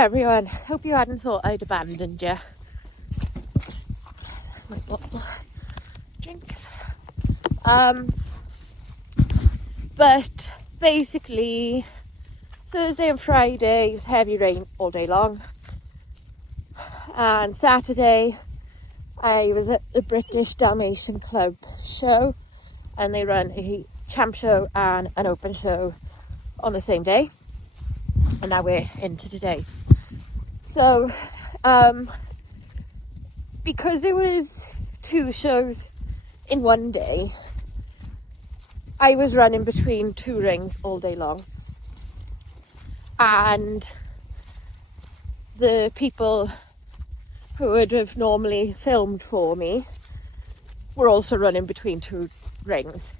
everyone, hope you hadn't thought I'd abandoned you. Oops. My bottle. Drinks. But basically Thursday and Friday is heavy rain all day long, and Saturday I was at the British Dalmatian Club show, and they run a champ show and an open show on the same day, and now we're into today. So because there was 2 shows in one day, I was running between 2 rings all day long, and the people who would have normally filmed for me were also running between 2 rings,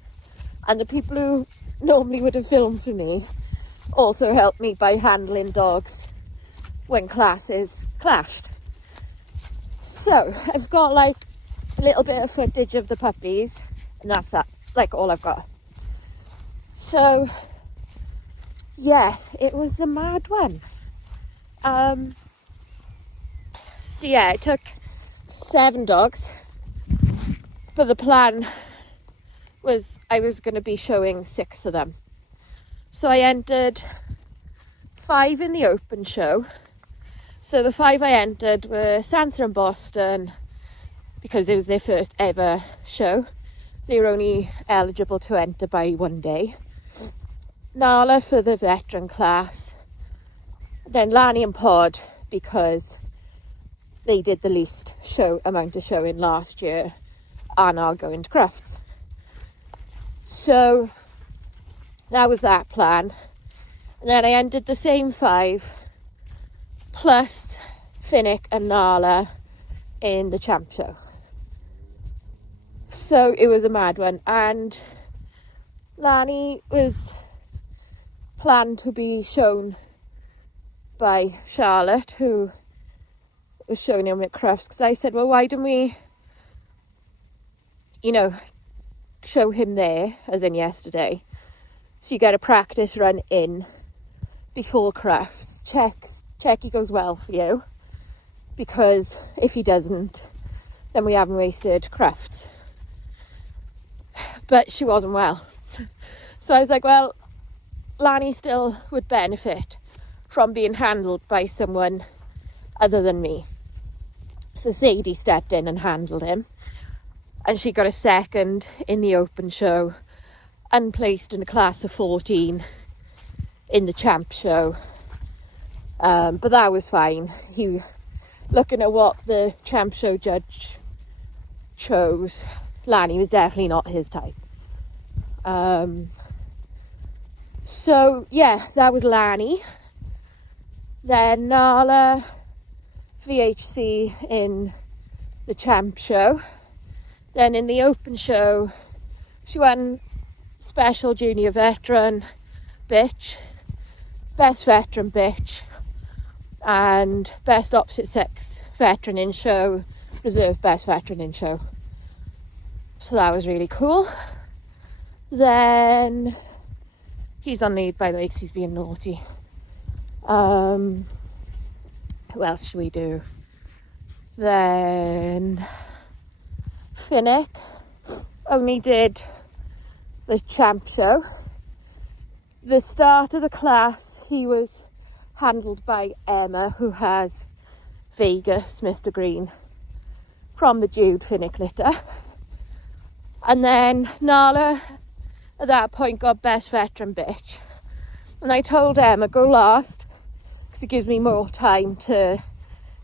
and the people who normally would have filmed for me also helped me by handling dogs when classes clashed. So I've got like a little bit of footage of the puppies, and that's that, like all I've got. So yeah, it was a mad one. So yeah, it took 7 dogs, but the plan was I was going to be showing 6 of them. So I entered 5 in the open show. So the 5 I entered were Sansa and Boston, because it was their first ever show. They were only eligible to enter by 1 day. Nala for the veteran class, then Lani and Pod because they did the least amount of showing last year and are going to Crufts. So that was that plan. And then I entered the same 5 plus Finnick and Nala in the champ show. So it was a mad one, and Lani was planned to be shown by Charlotte, who was showing him at Crufts, because I said, well, why don't we, show him there, as in yesterday, so you get a practice run in before Crufts, check he goes well for you, because if he doesn't, then we haven't wasted Crufts. But she wasn't well. So I was like, well, Lani still would benefit from being handled by someone other than me. So Sadie stepped in and handled him, and she got a 2nd in the open show, unplaced in a class of 14 in the champ show. But that was fine. Looking at what the champ show judge chose, Lani was definitely not his type. So yeah, that was Lani. Then Nala, VHC in the champ show. Then in the open show, she won special junior veteran bitch, best veteran bitch, and best opposite sex veteran in show, reserve best veteran in show. So that was really cool. Then he's on lead, by the way, because he's being naughty. Who else should we do? Then Finnick only did the champ show. The start of the class, he was handled by Emma, who has Vegas, Mr. Green, from the Jude Finnick litter. And then Nala, at that point, got best veteran bitch. And I told Emma, go last, because it gives me more time to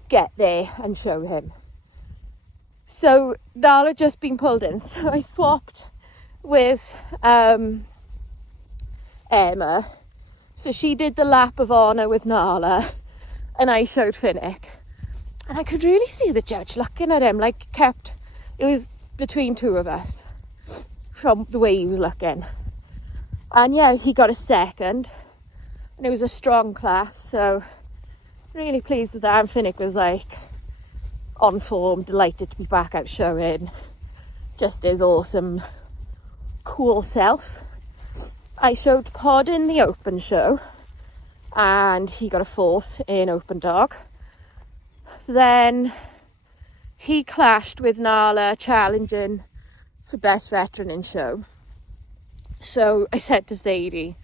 get there and show him. So Nala had just been pulled in, so I swapped with Emma. So she did the lap of honour with Nala, and I showed Finnick. And I could really see the judge looking at him, like it was between 2 of us, from the way he was looking. And yeah, he got a 2nd, and it was a strong class, so really pleased with that. And Finnick was like on form, delighted to be back out showing, just his awesome, cool self. I showed Pod in the open show, and he got a 4th in open dog. Then he clashed with Nala, challenging for best veteran in show. So I said to Sadie,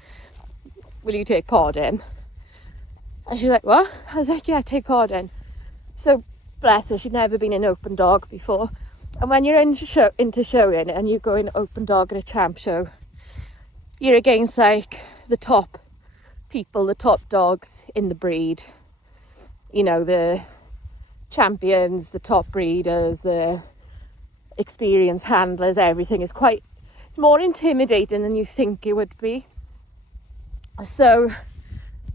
will you take part in? And she's like, what? I was like, yeah, take part in. So bless her, she'd never been in open dog before. And when you're into showing and you go in open dog at a champ show, you're against like the top people, the top dogs in the breed. You know, the champions, the top breeders, the experienced handlers, everything is it's more intimidating than you think it would be. So,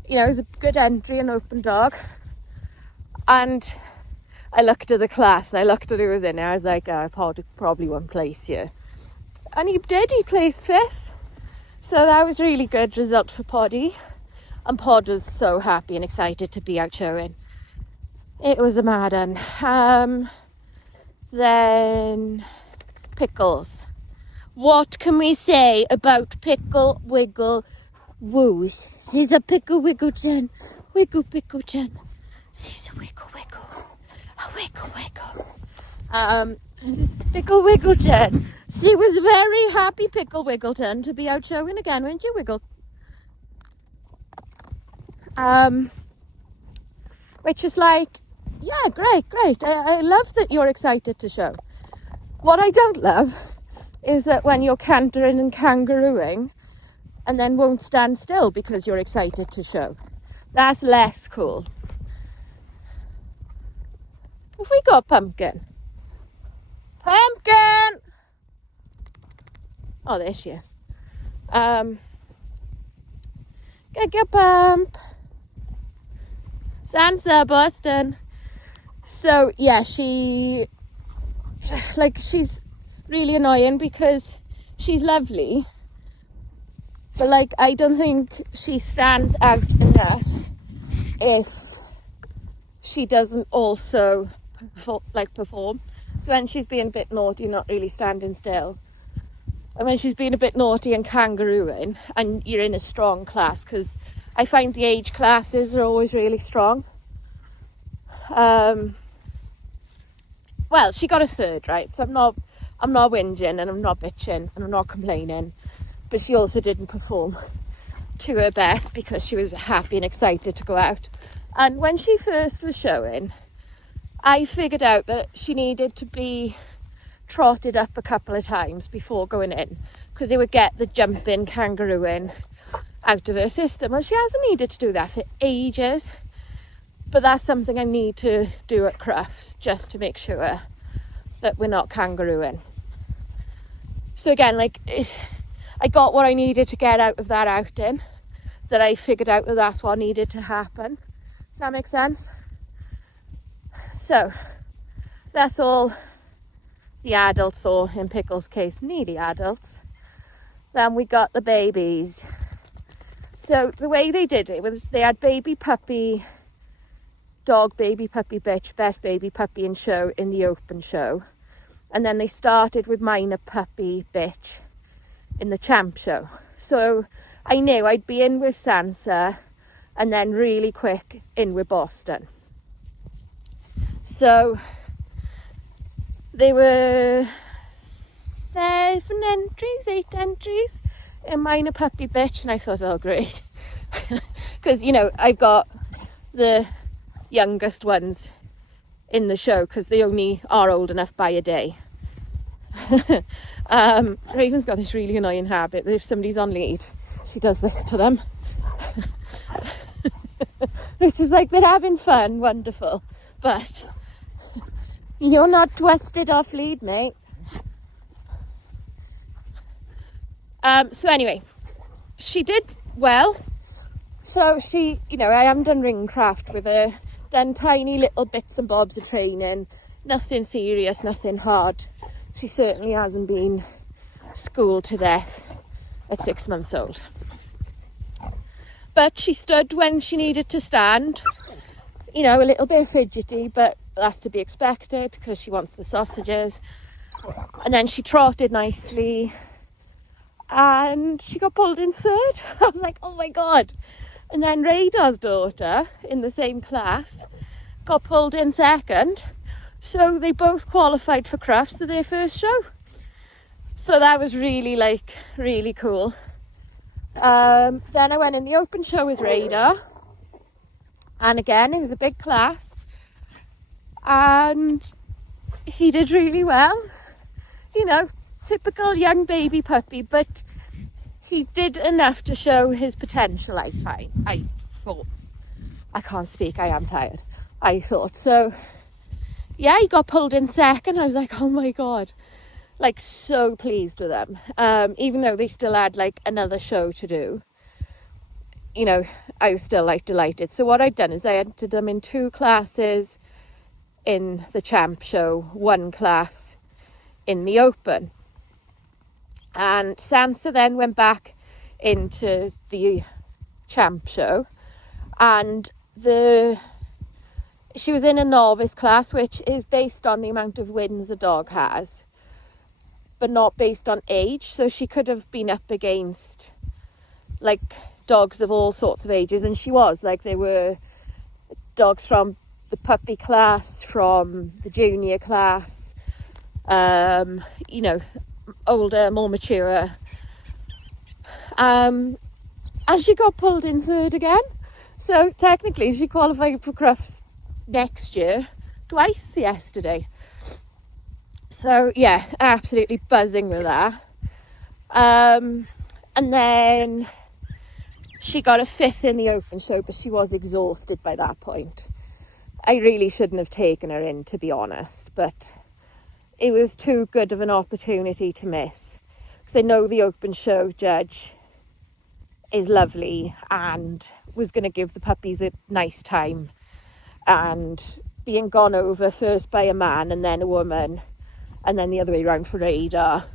you know, it was a good entry in open dog. And I looked at the class and I looked at who was in there. I was like, oh, I probably won't place here. And he placed 5th. So that was really good result for Poddy. And Pod was so happy and excited to be out showing. It was a mad one. Then Pickles. What can we say about Pickle Wiggle Woos? She's a Pickle Wiggle Jen. Wiggle Pickle Jen. She's a wiggle wiggle. A wiggle wiggle. Pickle Wiggle Jen. She was very happy, Pickle Wiggleton, to be out showing again, weren't you, Wiggle? Which is like, yeah, great. I love that you're excited to show. What I don't love is that when you're cantering and kangarooing and then won't stand still because you're excited to show. That's less cool. Have we got Pumpkin? Pumpkin! Oh, there she is. Get Pump. Sansa, Boston. So, yeah, she's really annoying because she's lovely. But, like, I don't think she stands out enough if she doesn't also perform. So when she's being a bit naughty, not really standing still. And when she's being a bit naughty and kangarooing, and you're in a strong class, because I find the age classes are always really strong. Well, she got a 3rd, right? So I'm not whinging and I'm not bitching and I'm not complaining. But she also didn't perform to her best because she was happy and excited to go out. And when she first was showing, I figured out that she needed to be trotted up a couple of times before going in, because it would get the jumping, kangarooing out of her system. Well, she hasn't needed to do that for ages, but that's something I need to do at Crufts just to make sure that we're not kangarooing. So again, I got what I needed to get out of that outing, that I figured out that that's what needed to happen. Does that make sense? So that's all the adults, or in Pickle's case, needy adults. Then we got the babies. So the way they did it was they had baby puppy dog, baby puppy bitch, best baby puppy in show in the open show. And then they started with minor puppy bitch in the champ show. So I knew I'd be in with Sansa and then really quick in with Boston. So there were 8 entries in minor puppy bitch, and I thought, oh great, because you know I've got the youngest ones in the show because they only are old enough by a day. Raven's got this really annoying habit that if somebody's on lead, she does this to them. Which is like, they're having fun, wonderful, but you're not twisted off lead, mate. So anyway, she did well. So she, you know, I haven't done ringcraft with her, done tiny little bits and bobs of training, nothing serious, nothing hard. She certainly hasn't been schooled to death at 6 months old. But she stood when she needed to stand, you know, a little bit fidgety, but that's to be expected because she wants the sausages. And then she trotted nicely and she got pulled in 3rd. I was like, oh my God. And then Radar's daughter in the same class got pulled in second. So they both qualified for Crufts for their first show. So that was really cool. Then I went in the open show with Radar. And again, it was a big class. And he did really well. You know, typical young baby puppy, but he did enough to show his potential, I thought. I can't speak, I am tired. I thought. So, yeah, he got pulled in second. I was like, oh my God. Like, so pleased with them. Even though they still had, like, another show to do. You know, I was still, like, delighted. So what I'd done is I entered them in 2 classes in the champ show, 1 class in the open. And Sansa then went back into the champ show, and she was in a novice class, which is based on the amount of wins a dog has, but not based on age. So she could have been up against like dogs of all sorts of ages, and she was like, there were dogs from the puppy class, from the junior class, you know, older, more mature, and she got pulled in third again. So technically she qualified for Crufts next year twice yesterday. So yeah, absolutely buzzing with that. And then she got a 5th in the open show, but she was exhausted by that point. I really shouldn't have taken her in, to be honest, but it was too good of an opportunity to miss, because I know the open show judge is lovely and was going to give the puppies a nice time, and being gone over first by a man and then a woman and then the other way around for Radar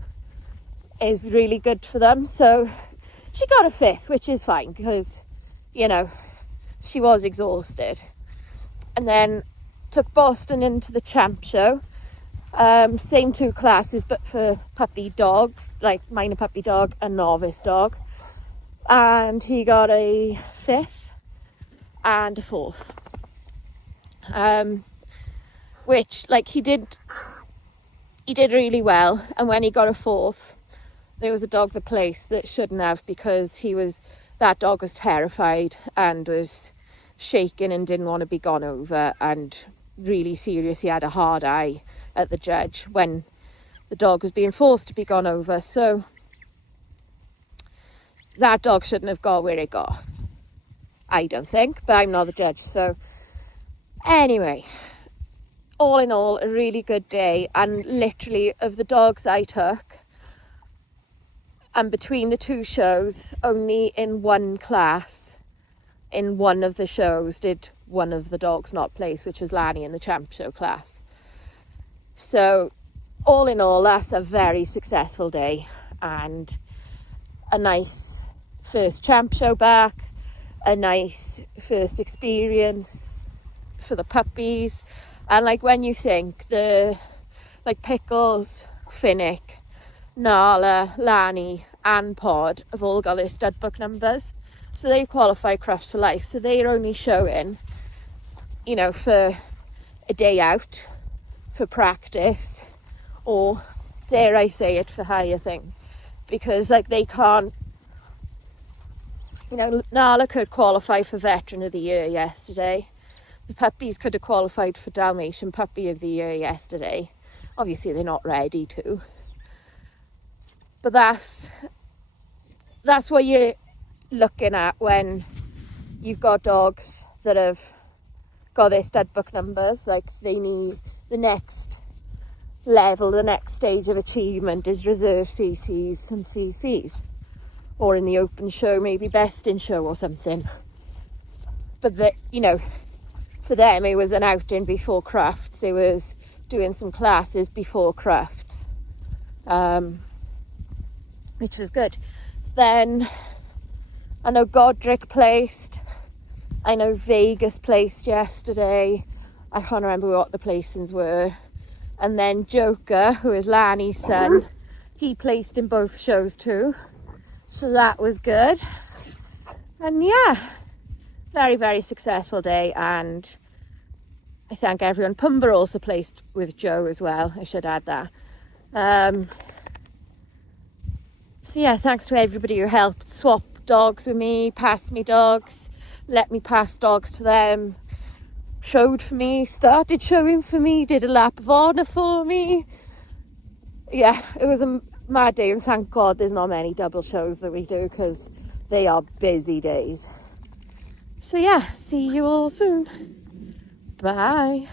is really good for them. So she got a 5th, which is fine, because, you know, she was exhausted. And then took Boston into the champ show. Same 2 classes, but for puppy dogs, like minor puppy dog and novice dog. And he got a 5th and a 4th. Which, like, he did really well. And when he got a 4th, there was a dog that placed that shouldn't have, because that dog was terrified and was shaking and didn't want to be gone over, and really serious. He had a hard eye at the judge when the dog was being forced to be gone over. So that dog shouldn't have got where it got, I don't think, but I'm not the judge. So anyway, all in all, a really good day. And literally, of the dogs I took, and between the 2 shows, only in 1 class, in one of the shows, did one of the dogs not place, which was Lanny in the champ show class. So all in all, that's a very successful day, and a nice first champ show back, a nice first experience for the puppies. And like, when you think like Pickles, Finnick, Nala, Lanny and Pod have all got their stud book numbers, so they qualify Crufts for life. So they're only showing, you know, for a day out, for practice, or dare I say it, for higher things, because like, they can't, you know, Nala could qualify for Veteran of the Year yesterday. The puppies could have qualified for Dalmatian Puppy of the Year yesterday. Obviously they're not ready to, but that's what you're looking at when you've got dogs that have got their stud book numbers. Like, they need the next level, the next stage of achievement is reserve CCs and CCs, or in the open show maybe best in show or something. But you know, for them it was an outing before Crufts. It was doing some classes before Crufts, which was good. Then I know Godric placed, I know Vegas placed yesterday. I can't remember what the placings were. And then Joker, who is Lanny's son, he placed in both shows too. So that was good. And yeah, very, very successful day, and I thank everyone. Pumba also placed with Joe as well, I should add that. So yeah, thanks to everybody who helped swap dogs with me, pass me dogs, let me pass dogs to them, showed for me, started showing for me, did a lap of honour for me. Yeah, it was a mad day, and thank God there's not many double shows that we do, because they are busy days. So yeah, see you all soon. Bye.